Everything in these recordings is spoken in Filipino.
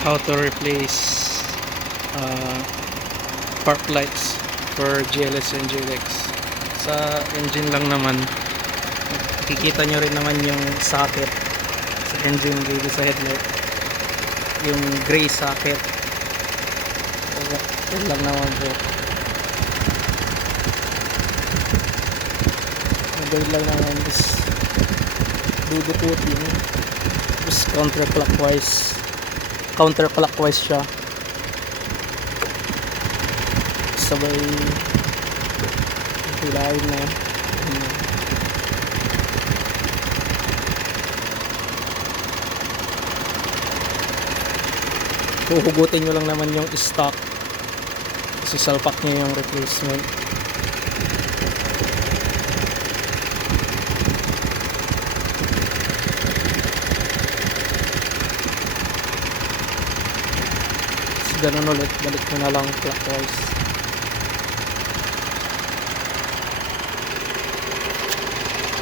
how to replace park lights for GLS and GLX. Sa engine lang naman, kikita nyo rin naman yung socket sa engine dito sa headlight, yung gray socket. Yan lang naman po. Gawin lang naman is dudukutin, tapos counterclockwise siya, sabay hilahin na yan. Huhugutin nyo lang naman yung stock, kasi salpak nyo yung replacement. Ganun ulit, balik mo na lang clockwise.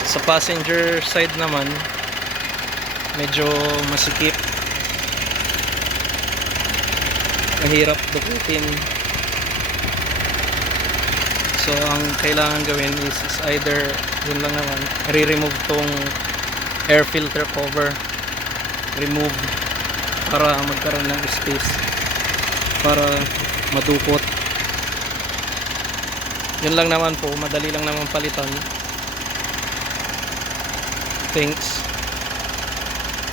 Sa passenger side naman, medyo masikip, mahirap dukutin. So ang kailangan gawin is either yun lang naman, re-remove tong air filter cover, remove para magkaroon ng space para madukot. Yun lang naman po, madali lang naman palitan. Thanks.